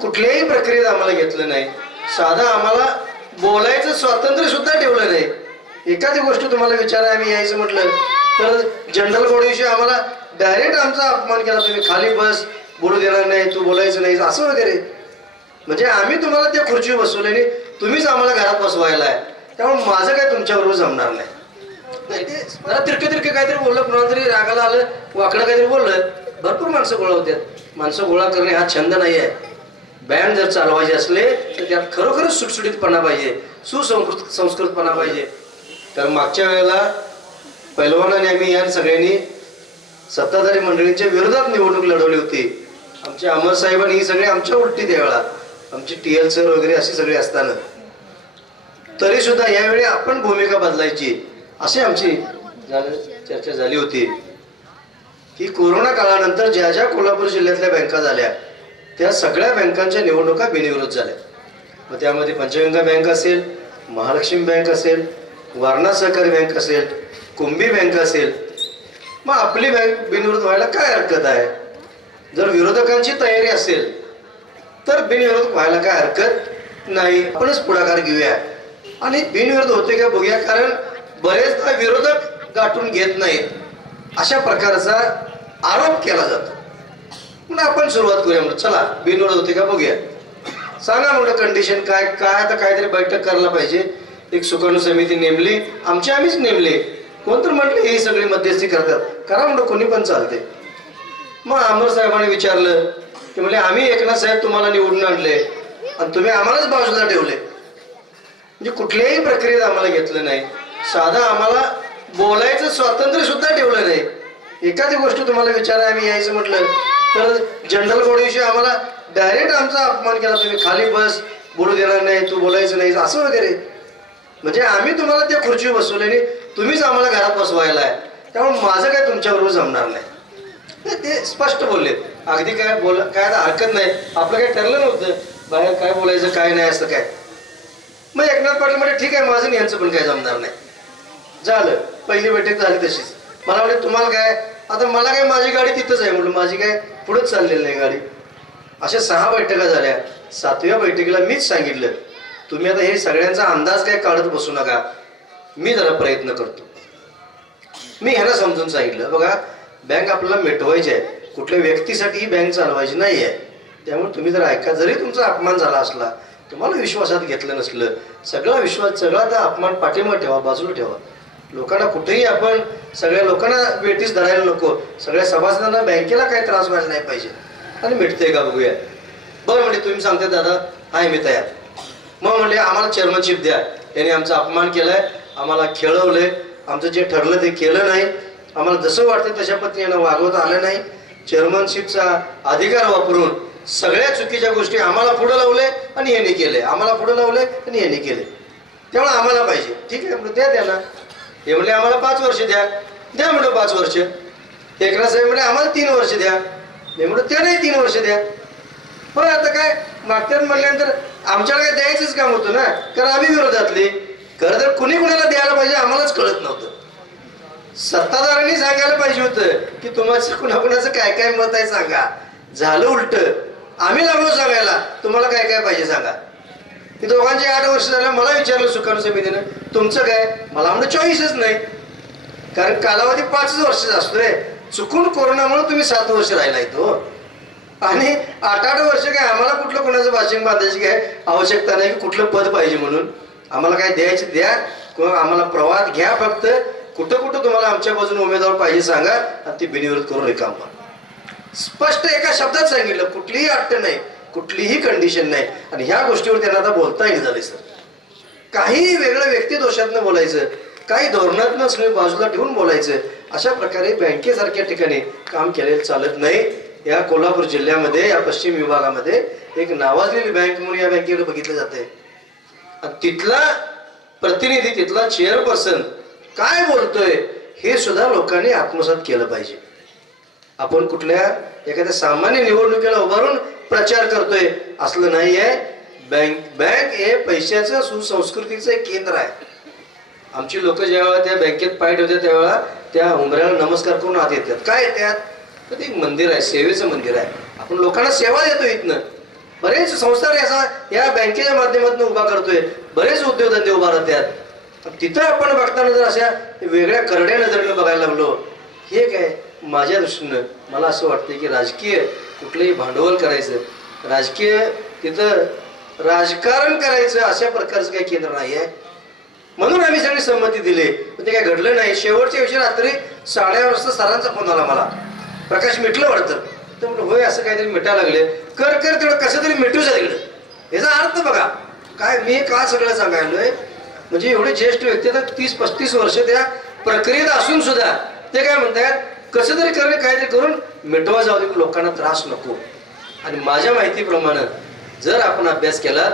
कुठल्याही प्रक्रियेत आम्हाला घेतलं नाही. साधा आम्हाला बोलायचं स्वातंत्र्य सुद्धा ठेवलं नाही. एखादी गोष्ट तुम्हाला विचारा आम्ही यायचं म्हटलं तर जनरल बॉडीविषयी आम्हाला डायरेक्ट आमचा अपमान केला तुम्ही खाली बस बोलू देणार नाही तू बोलायचं नाही असं वगैरे. म्हणजे आम्ही तुम्हाला त्या खुर्ची बसवले आणि तुम्हीच आम्हाला घरात बसवायला आहे त्यामुळे माझं काय तुमच्याबरोबर जमणार नाही. नाही ते जरा तिरके तिरके काहीतरी बोललं कुणाला तरी रागाला आलं वाकडं काहीतरी बोललं. भरपूर माणसं गोळा होत्यात. माणसं गोळा करणे हा छंद नाही आहे बँड जर चालवायचे असले तर त्यात खरोखरच सुटसुटीतपणा पाहिजे सुसंस्कृत संस्कृतपणा पाहिजे. तर मागच्या वेळेला पैलवानाने आम्ही या सगळ्यांनी सत्ताधारी मंडळींच्या विरोधात निवडणूक लढवली होती. आमचे अमर साहेबांनी ही सगळी आमच्या उलटी त्यावेळा आमचे टी एल सर वगैरे अशी सगळी असताना. तरी सुद्धा यावेळी आपण भूमिका बदलायची अशी आमची चर्चा झाली होती. की कोरोना काळानंतर ज्या ज्या कोल्हापूर जिल्ह्यातल्या बँका झाल्या त्या सगळ्या बँकांच्या निवडणुका बिनविरोध झाल्या. मग त्यामध्ये पंचगंगा बँक असेल महालक्ष्मी बँक असेल वारणा सहकारी बँक असेल कुंभी बँक असेल मग आपली बँक बिनविरोध व्हायला काय हरकत आहे? जर विरोधकांची तयारी असेल तर बिनविरोध व्हायला काय हरकत नाही. आपणच पुढाकार घेऊया. आणि बिनविरोध होते का बघूया कारण बरेचदा विरोधक गाठून घेत नाहीत. अशा प्रकारचा आरोप केला जातो. म्हणून आपण सुरुवात करूया म्हणून चला बिनोड होते का बघूया. सांगा म्हणलं कंडिशन काय काय आता काहीतरी बैठक करायला पाहिजे. एक सुकर्ण समिती नेमली आमची आम्हीच नेमले. कोणतर म्हटले ही सगळी मध्यस्थी करतात. करा म्हणलं कोणी पण चालते मग अमर साहेबांनी विचारलं की म्हणजे आम्ही एकनाथ साहेब तुम्हाला निवडून आणले आणि तुम्ही आम्हालाच बाजूला ठेवले. म्हणजे कुठल्याही प्रक्रियेत आम्हाला घेतलं नाही. साधं आम्हाला बोलायचं स्वातंत्र्य सुद्धा ठेवलं नाही. एखादी गोष्ट तुम्हाला विचारा आम्ही यायचं म्हटलं तर जनरल बॉडीविषयी आम्हाला डायरेक्ट आमचा अपमान केला. तुम्ही खाली बस बोलू देणार नाही तू बोलायचं नाही असं वगैरे. म्हणजे आम्ही तुम्हाला त्या खुर्ची बसवली आणि तुम्हीच आम्हाला घरात बसवायला आहे. त्यामुळे माझं काय तुमच्याबरोबर जमणार नाही. नाही, ते स्पष्ट बोलले. अगदी काय बोल काय हरकत नाही. आपलं काय ठरलं नव्हतं. बाहेर काय बोलायचं काय नाही असं काय. मग एकनाथ पाटील म्हणजे ठीक आहे माझं यांचं पण काय जमणार नाही. झालं. पहिली बैठक झाली तशीच. मला वाटतं तुम्हाला काय आता मला काय माझी गाडी तिथंच आहे म्हणून माझी काय पुढेच चाललेली नाही गाडी. अशा सहा बैठका झाल्या. सातव्या बैठकीला मीच सांगितलं तुम्ही आता हे सगळ्यांचा अंदाज काय काढत बसू नका. मी जरा प्रयत्न करतो. मी ह्यांना समजून सांगितलं बघा बँक आपल्याला मिटवायची आहे. कुठल्या व्यक्तीसाठी ही बँक चालवायची नाही आहे. त्यामुळे तुम्ही जर ऐका जरी तुमचा अपमान झाला असला तुम्हाला विश्वासात घेतलं नसलं सगळा विश्वास सगळा त्या अपमान पाठिंबा ठेवा बाजूला ठेवा. लोकांना कुठेही आपण सगळ्या लोकांना वेटीस धरायला नको. सगळ्या सभासदांना बँकेला काही त्रास व्हायला नाही पाहिजे. आणि मिटते का बघूया. बरं म्हणजे तुम्ही सांगता दादा आहे मी तयार. मग म्हणले आम्हाला चेअरमनशिप द्या. त्यांनी आमचा अपमान केलाय आम्हाला खेळवलंय. आमचं जे ठरलं ते केलं नाही. आम्हाला जसं वाटतं तशा पद्धतीनं वागवता आलं नाही. चेअरमनशिपचा अधिकार वापरून सगळ्या चुकीच्या गोष्टी आम्हाला पुढे लावले आणि यांनी केले आम्हाला पुढे लावले आणि यांनी केले त्यामुळे आम्हाला पाहिजे. ठीक आहे द्या त्याला हे म्हणले आम्हाला पाच वर्ष द्या. द्या म्हणलं पाच वर्ष. एकनाथ साहेब म्हणले आम्हाला तीन वर्ष द्या. मी म्हणलं त्या तीन वर्ष द्या. बरं आता काय मागच्या म्हणल्यानंतर आमच्याला काय द्यायचंच काम होतं ना? कारण आम्ही विरोधातले. खरं तर कुणी कुणाला द्यायला पाहिजे आम्हालाच कळत नव्हतं. सत्ताधाऱ्यांनी सांगायला पाहिजे होतं की तुम्हाला कुणाकुणाचं काय काय मत आहे सांगा. झालं उलट. आम्ही लागलो सांगायला. तुम्हाला काय काय पाहिजे सांगा. ती दोघांचे आठ वर्ष झालं मला विचारलं सुकाणू समितीनं तुमचं काय? मला म्हणलं चॉईसच नाही. कारण कालावधी पाचच वर्षाचा रे. चुकून कोरोनामुळे तुम्ही सात वर्ष राहिला तो हो. आणि आठ आठ वर्ष काय आम्हाला कुठलं कोणाचं भाषण बांधायची काय आवश्यकता नाही की कुठलं पद पाहिजे म्हणून. आम्हाला काय द्यायचं द्या. किंवा आम्हाला प्रवाद घ्या फक्त. कुठं कुठं तुम्हाला आमच्या बाजूने उमेदवार पाहिजे सांगा. आणि ती बिनविरोध करून रिकाम स्पष्ट एका शब्दात सांगितलं कुठलीही अट्ट नाही. कुठलीही कंडिशन नाही. आणि ह्या गोष्टीवर त्यांना आता बोलता येईल झाले सर काही वेगळं व्यक्तिदोषातनं बोलायचं काही धोरणातनं सगळं बाजूला ठेवून बोलायचं अशा प्रकारे बँकेसारख्या ठिकाणी काम केलेलं चालत नाही. या कोल्हापूर जिल्ह्यामध्ये या पश्चिम विभागामध्ये एक नावाजलेली बँक म्हणून या बँकेकडे बघितलं जाते आहे तिथला प्रतिनिधी तिथला चेअरपर्सन काय बोलतोय हे सुद्धा लोकांनी आत्मसात केलं पाहिजे. आपण कुठल्या एखाद्या सामान्य निवडणुकीला उभारून प्रचार करतोय असलं नाही आहे बँक बँक हे पैशाचं सुसंस्कृतीचं एक केंद्र आहे. आमची लोक ज्यावेळेला त्या बँकेत पाय ठेवतात त्यावेळेला त्या उंबऱ्याला नमस्कार करून आत येतात. काय येतात तर ते एक मंदिर आहे सेवेचं मंदिर आहे. आपण लोकांना सेवा देतो इथनं. बरेच संस्था याचा या बँकेच्या माध्यमातून उभा करतोय. बरेच उद्योगधंदे उभा राहतात तिथं आपण बघताना जर अशा वेगळ्या करड्या नजरेनं बघायला लागलो हे काय? माझ्या दृष्टीनं मला असं वाटतं की राजकीय कुठलंही भांडवल करायचं राजकीय तिथं राजकारण करायचं अशा प्रकारचं काही केंद्र नाही आहे म्हणून आम्ही सगळी संमती दिली. पण ते काय घडलं नाही. शेवटच्या दिवशी रात्री साडे वाजता सरांचा फोन आला मला. प्रकाश मिटलं वाटतं. तर म्हणलं होय असं काहीतरी मिटायला लागले. कर कर तेवढं कसं तरी मिटूच तिकडं. याचा अर्थ बघा काय मी का सगळं सांगायलोय? म्हणजे एवढे ज्येष्ठ व्यक्ती तर तीस पस्तीस वर्ष त्या प्रक्रियेत असून सुद्धा ते काय म्हणतात कसं तरी करणे काहीतरी करून मिटवा जाऊ दे लोकांना त्रास नको. आणि माझ्या माहितीप्रमाणे जर आपण अभ्यास केला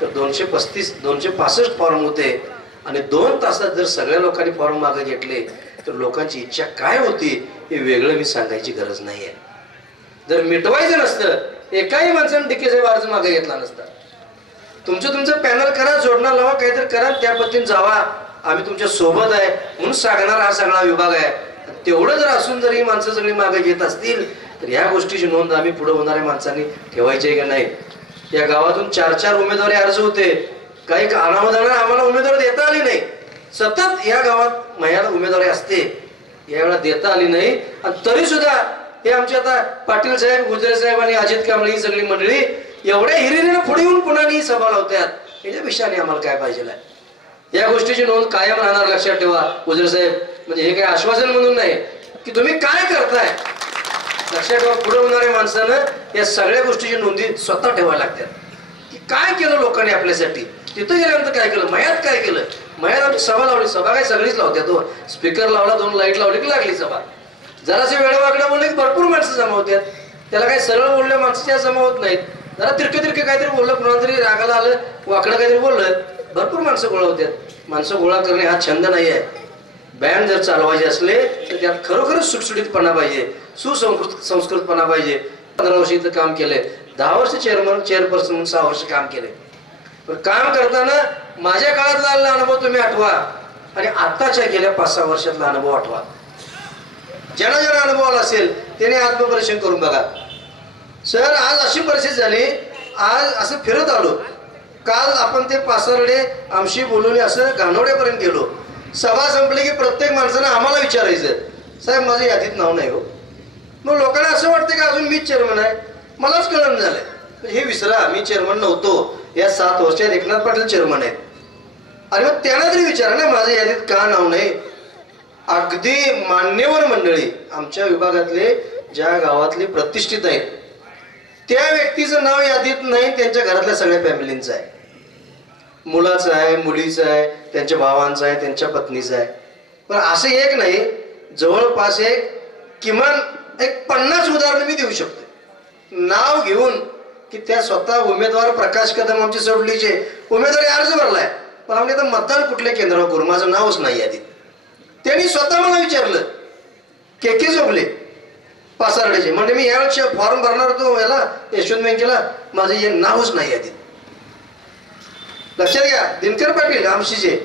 तर दोनशे पस्तीस दोनशे पासष्ट फॉर्म होते. आणि दोन तासात जर सगळ्या लोकांनी फॉर्म मागे घेतले तर लोकांची इच्छा काय होती हे वेगळं मी सांगायची गरज नाही आहे जर मिटवायचं नसतं एकाही माणसानं डीके साहेब अर्ज मागे घेतला नसता. तुमचं तुमचं पॅनल करा जोडणार लावा काहीतरी करा त्या पद्धतीने जावा. आम्ही तुमच्यासोबत आहे म्हणून सांगणार हा सगळा विभाग आहे. तेवढं जर असून जर ही माणसं सगळी मागे घेत असतील तर या गोष्टीची नोंद आम्ही पुढे होणाऱ्या माणसांनी ठेवायची आहे का नाही? या गावातून चार चार उमेदवारी अर्ज होते. काही अनामदाना आम्हाला उमेदवार देता आली नाही. सतत या गावात महिला उमेदवारी असते. यावेळेला देता आली नाही. आणि तरी सुद्धा हे आमचे आता पाटील साहेब गुजरे साहेब आणि अजित कांबळे ही सगळी मंडळी एवढ्या हिरिरीनं पुढे येऊन पुन्हा ही सभा लावतात? याच्या विषयाने आम्हाला काय पाहिजे या गोष्टीची नोंद कायम राहणार लक्षात ठेवा. गुजरे साहेब म्हणजे हे काही आश्वासन म्हणून नाही की तुम्ही काय करताय? लक्षात ठेवा पुढे होणाऱ्या माणसानं या सगळ्या गोष्टीची नोंदी स्वतः ठेवायला लागतात. की काय केलं लोकांनी आपल्यासाठी? तिथं गेल्यानंतर काय केलं? मयात काय केलं? मयात आमची सभा लावली. सभा काय सगळीच लावते तो हो. स्पीकर लावला दोन लाइट लावली की लागली सभा. जरासे वेळ बोलले की भरपूर माणसं जमा होत्यात. त्याला काही सरळ बोलल्या माणसं त्या जमा होत नाहीत. जरा तिरके तिरके काहीतरी बोललं कुणाला तरी रागाला आलं वाकडं काहीतरी बोललं भरपूर माणसं गोळा होत्यात. माणसं गोळा करणे हा छंद नाही आहे बँड जर चालवायचे असले तर त्यात खरोखरच सुटसुटीतपणा पाहिजे सुसंस्कृत संस्कृतपणा पाहिजे. पंधरा वर्ष इथं काम केलंय. दहा वर्ष चेअरमन चेअरपर्सन म्हणून सहा वर्ष काम केलंय. पण काम करताना माझ्या काळातला अनुभव तुम्ही आठवा. आणि आत्ताच्या गेल्या पाच सहा वर्षातला अनुभव आठवा. ज्यांना ज्यांना अनुभव आला असेल त्याने आत्मपरीक्षण करून बघा. सर आज अशी परिस्थिती झाली आज असं फिरत आलो. काल आपण ते पासरडे आमशी बोलून असं घाणवड्यापर्यंत गेलो. सभा संपली की प्रत्येक माणसानं आम्हाला विचारायचं साहेब माझं यादीत नाव नाही हो. मग लोकांना असं वाटतं की अजून मीच चेअरमन आहे. मलाच कळण झालंय. हे विसरा मी चेअरमन नव्हतो. या सात वर्षात एकनाथ पाटील चेअरमन आहेत. आणि मग त्यांना तरी विचारा ना माझं यादीत का नाव नाही? अगदी मान्यवर मंडळी आमच्या विभागातले ज्या गावातले प्रतिष्ठित आहेत त्या व्यक्तीचं नाव यादीत नाही त्यांच्या घरातल्या सगळ्या फॅमिलींचं आहे. मुलाचं आहे मुलीचं आहे त्यांच्या भावांचं आहे त्यांच्या पत्नीचं आहे. पण असं एक नाही जवळपास एक किमान एक पन्नास उदाहरणं मी देऊ शकतो. नाव घेऊन की त्या स्वतः उमेदवार प्रकाश कदम आमची सोडलीचे उमेदवारी अर्ज भरलाय. पण आम्ही आता मतदान कुठल्या केंद्रावर करू? माझं नावच नाही आधी. त्यांनी स्वतः मला विचारलं. के के झोपले? पासारडेचे. म्हणजे मी यावेळेस फॉर्म भरणार होतो याला यशवंत बँकेला. माझं हे नावच नाही आधी. लक्षात घ्या दिनकर पाटील आमशीचे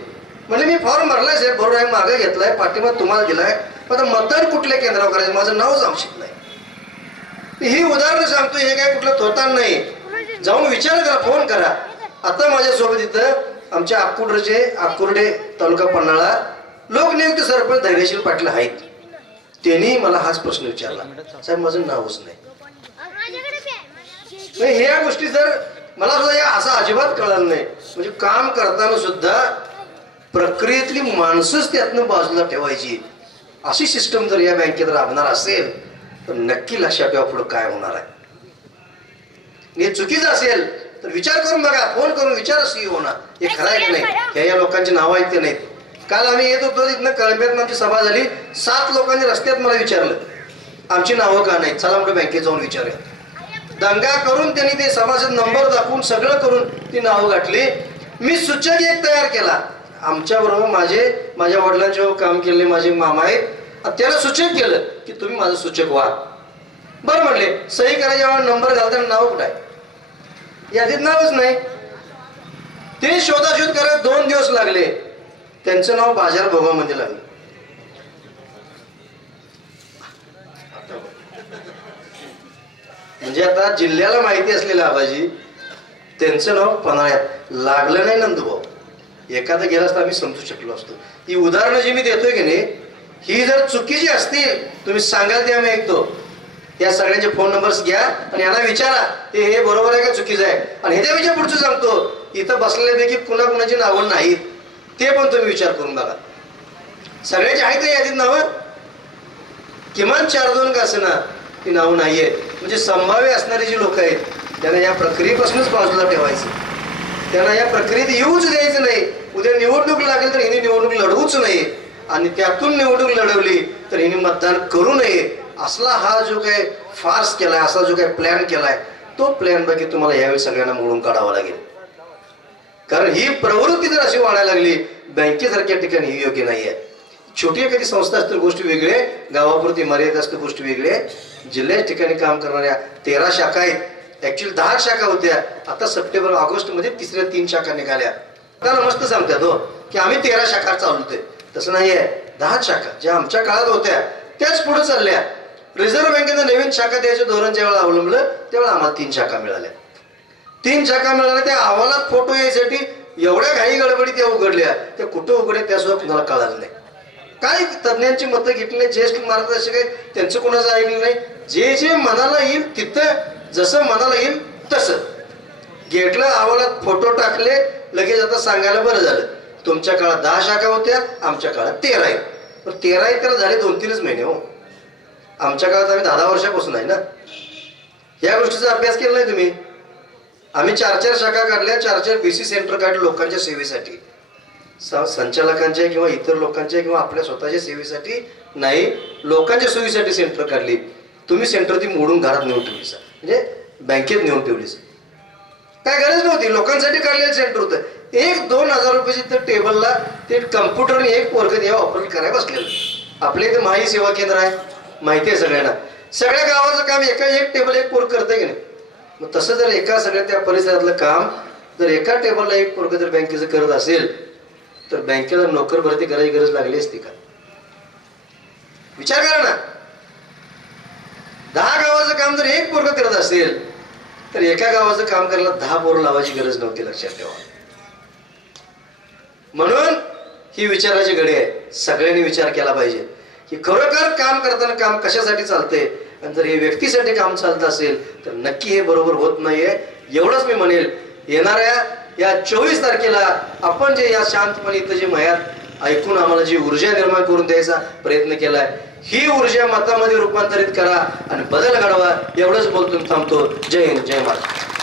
म्हणजे मी फॉर्म भरलाय साहेब बरोबर आहे मागे घेतलाय पाठिंबा तुम्हाला दिलाय. पण आता मतदान कुठल्या केंद्रावर करायचं? माझं नावच आमशीत नाही. ही उदाहरणं सांगतो हे काय कुठलं थोतान नाही. जाऊन विचार करा फोन करा. आता माझ्यासोबत इथं आमच्या अक्कुर्डचे अक्कुर्डे तालुका पन्हाळा लोकनियुक्त सरपंच धैर्यशील पाटील आहेत. त्यांनी मला हाच प्रश्न विचारला. साहेब माझं नावच नाही. नाही ह्या गोष्टी जर मला सुद्धा या असं अजिबात कळलं नाही. म्हणजे काम करताना सुद्धा प्रक्रियेतली माणसंच त्यातनं बाजूला ठेवायची. अशी सिस्टम जर या बँकेत राबणार असेल तर नक्की लक्षात ठेवा पुढे काय होणार आहे. हे चुकीचं असेल तर विचार करून बघा फोन करून विचार सी होणार. हे खरं आहे की नाही? ह्या या लोकांची नावं आहेत ते नाहीत? काल आम्ही येत होतो तिथनं कळंब्यात आमची सभा झाली. सात लोकांनी रस्त्यात मला विचारलं. आमची नावं का नाहीत? चला म्हणलं बँकेत जाऊन विचारूया. दंगा करून त्यांनी ते सभासद नंबर दाखवून सगळं करून ती नावं गाठली. मी सूचक एक तयार केला. आमच्या बरोबर माझे माझ्या वडिलांचे हो काम केले माझे मामा आहेत. त्याला सूचक केलं की तुम्ही माझं सूचक व्हा. बरं म्हणले सही करायच्या वेळेला नंबर घालताना नाव कुठं आहे? यादीत नावच नाही. ते शोधाशोध करायला दोन दिवस लागले. त्यांचं नाव बाजार भोगामध्ये लागलं. म्हणजे आता जिल्ह्याला माहिती असलेलं आबाजी त्यांचं नाव पन्हाळ्यात. लागलं नाही नंदुभाऊ. एखादं गेला असता आम्ही समजू शकलो असतो. ही उदाहरणं जी मी देतोय की नाही ही जर चुकीची असतील तुम्ही सांगाल ते आम्ही ऐकतो. या सगळ्यांचे फोन नंबर्स घ्या आणि यांना विचारा हे हे बरोबर आहे का चुकीचं आहे? आणि ह्याच्या विचार पुढचं सांगतो इथं बसलेल्यापैकी कुणा कुणाची नावं नाहीत. ते पण तुम्ही विचार करून बघा. सगळ्याची आहेत का यादीत नावं? किमान चार दोन का ना ती नावं नाही आहेत म्हणजे संभाव्य असणारी जी लोक आहेत त्यांना या प्रक्रियेपासूनच बाजूला ठेवायचं. त्यांना या प्रक्रियेत येऊच द्यायचं नाही. उद्या निवडणूक लागेल तर हिने निवडणूक लढवूच नाही आणि त्यातून निवडणूक लढवली तर हिने मतदान करू नये. असला हा जो काय फार्स केलाय असा जो काय प्लॅन केलाय तो प्लॅन बाकी तुम्हाला यावेळी सगळ्यांना मोडून काढावा लागेल. कारण ही प्रवृत्ती जर अशी वाढायला लागली बँकेसारख्या ठिकाणी ही योग्य नाही आहे छोटी एखादी संस्था असतील गोष्टी वेगळे गावापुरती मर्यादित असतील गोष्टी वेगळे जिल्ह्याच्या ठिकाणी काम करणाऱ्या तेरा शाखा आहेत. ऍक्च्युली दहा शाखा होत्या. आता सप्टेंबर ऑगस्टमध्ये तिसऱ्या तीन शाखा निघाल्या. त्याला मस्त सांगतात हो की आम्ही तेरा शाखा चालवतोय. तसं नाहीये दहा शाखा ज्या आमच्या काळात होत्या त्याच पुढे चालल्या. रिझर्व्ह बँकेनं नवीन शाखा द्यायचं धोरण ज्यावेळेला अवलंबलं त्यावेळेला आम्हाला तीन शाखा मिळाल्या. तीन शाखा मिळाल्या त्या अहवालात फोटो यायसाठी एवढ्या घाई गडबडी त्या उघडल्या. त्या कुठं उघडल्या त्यासुद्धा कुणाला कळालं नाही. काय तज्ञांची मतं घेतली नाही ज्येष्ठ मार्गदर्शक आहेत त्यांचं कोणाचं ऐकलं नाही? जे जे मनाला येईल तिथं जसं मनाला येईल तसं. गेटला अहवालात फोटो टाकले लगेच आता सांगायला बरं झालं. तुमच्या काळात दहा शाखा होत्या आमच्या काळात तेरा आहेत. पण तेरा आहेत त्याला झाले दोन तीनच महिने हो. आमच्या काळात आम्ही दहा दहा वर्षापासून आहे ना. या गोष्टीचा अभ्यास केला नाही तुम्ही? आम्ही चार चार शाखा काढल्या चार चार बी सी सेंटर काढले लोकांच्या सेवेसाठी. संचालकांच्या किंवा इतर लोकांच्या किंवा आपल्या स्वतःच्या सेवेसाठी नाही लोकांच्या सोयीसाठी सेंटर काढली. तुम्ही सेंटर ती मोडून घरात नेऊन ठेवली सर. म्हणजे बँकेत नेऊन ठेवली सर. काय गरज नव्हती लोकांसाठी काढलेलं सेंटर होतं. एक दोन हजार रुपयाची तर टेबलला ते कम्प्युटरने एक पोरग या ऑपरेट करायला बसलेलं. आपल्या इथे माही सेवा केंद्र आहे माहिती आहे सगळ्यांना. सगळ्या गावाचं काम एका एक टेबल एक पोर करतंय की नाही? मग तसं जर एका सगळ्या त्या परिसरातलं काम जर एका टेबलला एक पोरग जर बँकेचं करत असेल तर बँकेला नोकर भरती करायची गरज लागली असती का? विचार करा ना. दहा गावाचं काम जर एक पोरग करत असेल तर एका गावाचं काम करायला दहा पोरं लावायची गरज नव्हती लक्षात ठेवा. म्हणून ही विचाराची घडी आहे. सगळ्यांनी विचार केला पाहिजे. की खरोखर काम करताना काम कशासाठी चालते आणि जर हे व्यक्तीसाठी काम चालत असेल तर नक्की हे बरोबर होत नाहीये. एवढंच मी म्हणेल येणाऱ्या या चोवीस तारखेला आपण जे या शांतपणे इथं जे मयात ऐकून आम्हाला जी ऊर्जा निर्माण करून द्यायचा प्रयत्न केलाय ही ऊर्जा मतामध्ये रूपांतरित करा आणि बदल घडवा. एवढंच बोलतून थांबतो. जय हिंद जय महाराज